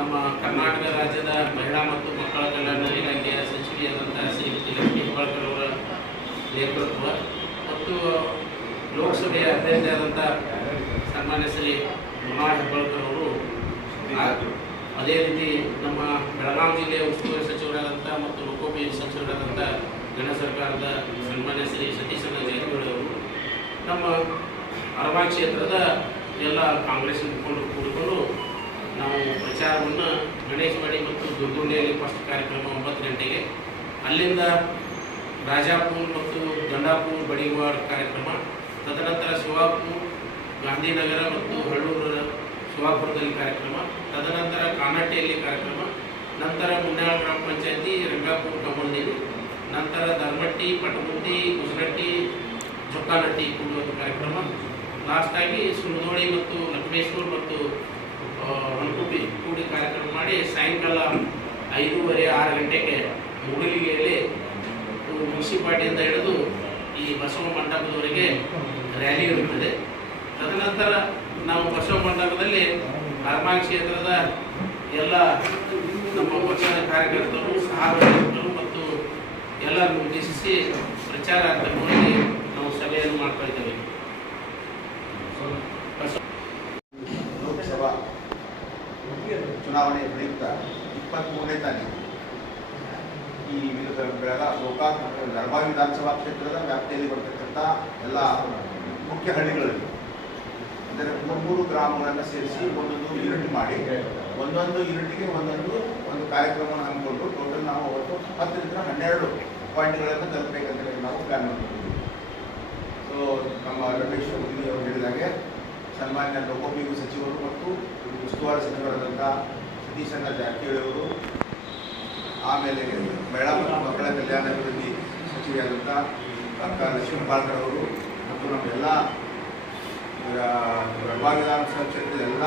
ನಮ್ಮ ಕರ್ನಾಟಕ ರಾಜ್ಯದ ಮಹಿಳಾ ಮತ್ತು ಮಕ್ಕಳ ಕಲ್ಯಾಣ ಇಲಾಖೆಯ ಸಚಿವೆಯಾದಂಥ ಶ್ರೀಮತಿ ಲಕ್ಷ್ಮೀ ಹೆಬ್ಬಾಳ್ಕರ್ ಅವರ ನೇತೃತ್ವ ಮತ್ತು ಲೋಕಸಭೆಯ ಅಭ್ಯರ್ಥಿಯಾದಂಥ ಸನ್ಮಾನ್ಯ ಶ್ರೀ ಉಮಾ ಹೆಬ್ಬಾಳ್ಕರ್ ಅವರು ಅದೇ ರೀತಿ ನಮ್ಮ ಬೆಳಗಾವಿ ಜಿಲ್ಲೆಯ ಉಸ್ತುವಾರಿ ಸಚಿವರಾದಂಥ ಮತ್ತು ಲೋಕೋಪಯೋಗಿ ಸಚಿವರಾದಂಥ ಗಣ ಸರ್ಕಾರದ ಸನ್ಮಾನ್ಯ ಶ್ರೀ ಸತೀಶಣ್ಣ ಜಾರಕಿಹೊಳಿ ಅವರು ನಮ್ಮ ಅರಬಾ ಕ್ಷೇತ್ರದ ಎಲ್ಲ ಕಾಂಗ್ರೆಸ್ ಮುಖಂಡರು ಕೂಡಿಕೊಂಡು ನಾವು ಪ್ರಚಾರವನ್ನು ಗಣೇಶವಾಡಿ ಮತ್ತು ದುರ್ಗುಂಡಿಯಲ್ಲಿ ಫಸ್ಟ್ ಕಾರ್ಯಕ್ರಮ ಒಂಬತ್ತು ಗಂಟೆಗೆ. ಅಲ್ಲಿಂದ ರಾಜಾಪುರ್ ಮತ್ತು ದಂಡಾಪುರ್ ಬಡಿವಾಡ ಕಾರ್ಯಕ್ರಮ, ತದನಂತರ ಶಿವಾಪುರ್, ಗಾಂಧಿನಗರ ಮತ್ತು ಹಳ್ಳೂರ ಶಿವಾಪುರದಲ್ಲಿ ಕಾರ್ಯಕ್ರಮ, ತದನಂತರ ಕಾನಟ್ಟಿಯಲ್ಲಿ ಕಾರ್ಯಕ್ರಮ, ನಂತರ ಮುನ್ನಾಳ ಗ್ರಾಮ ಪಂಚಾಯತಿ, ರಂಗಾಪುರ ಕಮಲ್ದೇವಿ ನಂತರ ಧರ್ಮಟ್ಟಿ ಪಟಮುಟ್ಟಿ ಗುಜರಟ್ಟಿ ಚೊಕ್ಕಾನಟ್ಟಿ ಕೂಡುವ ಕಾರ್ಯಕ್ರಮ. ಲಾಸ್ಟಾಗಿ ಸುರದೋಳಿ ಮತ್ತು ಲಕ್ಷ್ಮೇಶ್ವರ್ ಮತ್ತು ಮಾಡಿ ಸಾಯಂಕಾಲ ಐದೂವರೆ ಆರು ಗಂಟೆಗೆ ಮುಗುಲಿಗೆಯಲ್ಲಿ ಮುನ್ಸಿಪಾಲ್ಟಿಯಿಂದ ಹಿಡಿದು ಈ ಬಸವ ಮಂಟಪದವರೆಗೆ ರ್ಯಾಲಿ ಇರುತ್ತದೆ. ತದನಂತರ ನಾವು ಬಸವ ಮಂಟಪದಲ್ಲಿ ಅರ್ಮಾ ಕ್ಷೇತ್ರದ ಎಲ್ಲ ನಮ್ಮ ಪಕ್ಷದ ಕಾರ್ಯಕರ್ತರು ಸಹಕಾರಿಗಳು ಮತ್ತು ಎಲ್ಲರನ್ನು ಉದ್ದೇಶಿಸಿ ಪ್ರಚಾರಾರ್ಥವಾಗಿ ನಾವು ಸಭೆಯನ್ನು ಮಾಡ್ತಾ ಇದ್ದೇವೆ ಬಸವ ಲೋಕಸಭಾ ಚುನಾವಣೆ ಪ್ರಯುಕ್ತ ಇಪ್ಪತ್ತ್ಮೂರನೇ ತಾರೀಕು ಈ ವಿರುದ್ಧ ಬೆಳಗ ಗೋಕಾಕ್ ಮತ್ತು ಬೆಳಗಾವಿ ವಿಧಾನಸಭಾ ಕ್ಷೇತ್ರದ ವ್ಯಾಪ್ತಿಯಲ್ಲಿ ಬರ್ತಕ್ಕಂಥ ಎಲ್ಲ ಮುಖ್ಯ ಹಳ್ಳಿಗಳಲ್ಲಿ ಅಂದರೆ ಮೂರು ಗ್ರಾಮಗಳನ್ನು ಸೇರಿಸಿ ಒಂದೊಂದು ಯೂನಿಟ್ ಮಾಡಿ ಒಂದೊಂದು ಯೂನಿಟ್ಗೆ ಒಂದೊಂದು ಒಂದು ಕಾರ್ಯಕ್ರಮವನ್ನು ಹಮ್ಮಿಕೊಂಡು ಟೋಟಲ್ ನಾವು ಅವತ್ತು ಹತ್ತರಿಂದ ಹನ್ನೆರಡು ಪಾಯಿಂಟ್ಗಳನ್ನು ತಲುಪಬೇಕಂತ ನಾವು ಪ್ಲಾನ್ ಮಾಡ್ಕೊಂಡಿದ್ದೀವಿ. ಸೊ ನಮ್ಮ ರಮೇಶ್ ಅವರು ಹೇಳಿದಾಗೆ ಸನ್ಮಾನ್ಯ ಲೋಕೋಪಯೋಗಿ ಸಚಿವರು ಮತ್ತು ಉಸ್ತುವಾರಿ ಸಚಿವರಾದಂಥ ಸತೀಶಣ್ಣ ಜಾರಕಿಹೊಳಿ ಅವರು, ಆಮೇಲೆ ಮಹಿಳಾ ಮತ್ತು ಮಕ್ಕಳ ಕಲ್ಯಾಣ ಅಭಿವೃದ್ಧಿ ಸಚಿವೆಯಾದಂಥ ಅಕ್ಕ ಲಕ್ಷ್ಮೀ ಅವರು, ಮತ್ತು ನಮ್ಮೆಲ್ಲ ಗರ್ಭಾ ವಿಧಾನಸಭಾ ಕ್ಷೇತ್ರದ ಎಲ್ಲ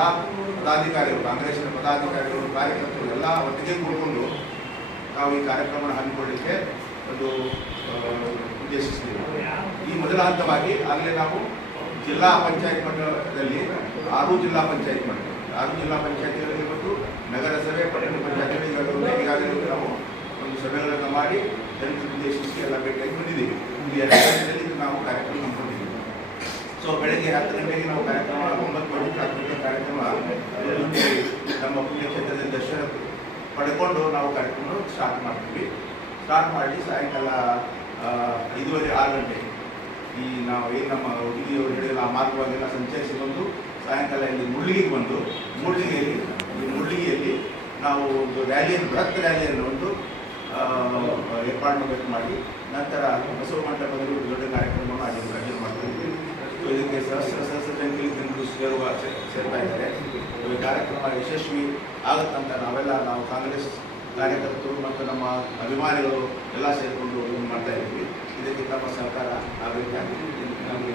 ಪದಾಧಿಕಾರಿಗಳು ಕಾಂಗ್ರೆಸ್ನ ಪದಾಧಿಕಾರಿಗಳು, ಕಾರ್ಯಕರ್ತರು ಎಲ್ಲ ಒಟ್ಟಿಗೆ ಕೂಡಿಕೊಂಡು ನಾವು ಈ ಕಾರ್ಯಕ್ರಮ ಹಮ್ಮಿಕೊಳ್ಳಲಿಕ್ಕೆ ಒಂದು ಉದ್ದೇಶಿಸಿದ್ದೇವೆ. ಈ ಮೊದಲ ಹಂತವಾಗಿ ಆಗಲೇ ನಾವು ಜಿಲ್ಲಾ ಪಂಚಾಯತ್ ಮಟ್ಟದಲ್ಲಿ ಆರು ಜಿಲ್ಲಾ ಪಂಚಾಯತ್ ಮಟ್ಟ ಆರು ಜಿಲ್ಲಾ ಪಂಚಾಯತಿಗಳಲ್ಲಿ ಸಭೆಗಳನ್ನು ಮಾಡಿ ಜನರಿಗೆ ಉದ್ದೇಶಿಸಿ ಎಲ್ಲ ಭೇಟಿಯಾಗಿ ಬಂದಿದ್ದೀವಿ. ಇಲ್ಲಿ ಇದು ನಾವು ಕಾರ್ಯಕ್ರಮ ಹಮ್ಮಿಕೊಂಡಿದ್ದೀವಿ. ಸೊ ಬೆಳಗ್ಗೆ ಹತ್ತು ಗಂಟೆಗೆ ನಾವು ಕಾರ್ಯಕ್ರಮ, ಒಂಬತ್ತು ಹತ್ತು ಗಂಟೆ ಕಾರ್ಯಕ್ರಮ ನಮ್ಮ ಪುಣ್ಯಕ್ಷೇತ್ರದಲ್ಲಿ ದರ್ಶನ ಪಡ್ಕೊಂಡು ನಾವು ಕಾರ್ಯಕ್ರಮ ಸ್ಟಾರ್ಟ್ ಮಾಡ್ತೀವಿ. ಸ್ಟಾರ್ಟ್ ಮಾಡಿ ಸಾಯಂಕಾಲ ಐದುವರೆ ಆರು ಗಂಟೆ. ಈ ನಾವು ಏನು ನಮ್ಮ ಹುಡುಗಿಯವರು ಹೇಳಿದ ಆ ಮಾರ್ಗವಾಗೆಲ್ಲ ಸಂಚರಿಸಿ ಬಂದು ಸಾಯಂಕಾಲ ಇಲ್ಲಿ ಮುಳ್ಳಿಗೆ ಬಂದು, ಮುಳ್ಳಿಗೆಯಲ್ಲಿ ಈ ಮುಳ್ಳಿಗೆಯಲ್ಲಿ ನಾವು ಒಂದು ರ್ಯಾಲಿಯನ್ನು ಬೃಹತ್ ರ್ಯಾಲಿಯನ್ನು ಒಂದು ಏರ್ಪಾಡು ಮಾಡಿ, ನಂತರ ಬಸವ ಮಂಟಪದಲ್ಲಿ ಒಂದು ದೊಡ್ಡ ಕಾರ್ಯಕ್ರಮವನ್ನು ಆಯೋಜನೆ ಮಾಡ್ತಾ ಇದ್ದೀವಿ ಇದಕ್ಕೆ ಸಹಸ್ರ ಸಹಸ್ರ ಸಂಖ್ಯೆಯಲ್ಲಿ ಜನರು ಸೇರುವ ಸೇರ್ತಾ ಇದ್ದಾರೆ. ಈ ಕಾರ್ಯಕ್ರಮ ಯಶಸ್ವಿ ಆಗುತ್ತಂತ ನಾವೆಲ್ಲ, ನಾವು ಕಾಂಗ್ರೆಸ್ ಕಾರ್ಯಕರ್ತರು ಮತ್ತು ನಮ್ಮ ಅಭಿಮಾನಿಗಳು ಎಲ್ಲ ಸೇರಿಕೊಂಡು ಮಾಡ್ತಾ ಇದ್ದೀವಿ ಇದಕ್ಕೆ ತಮ್ಮ ಸಹಕಾರ ಆಗಬೇಕಾಗಿ ನಮಗೆ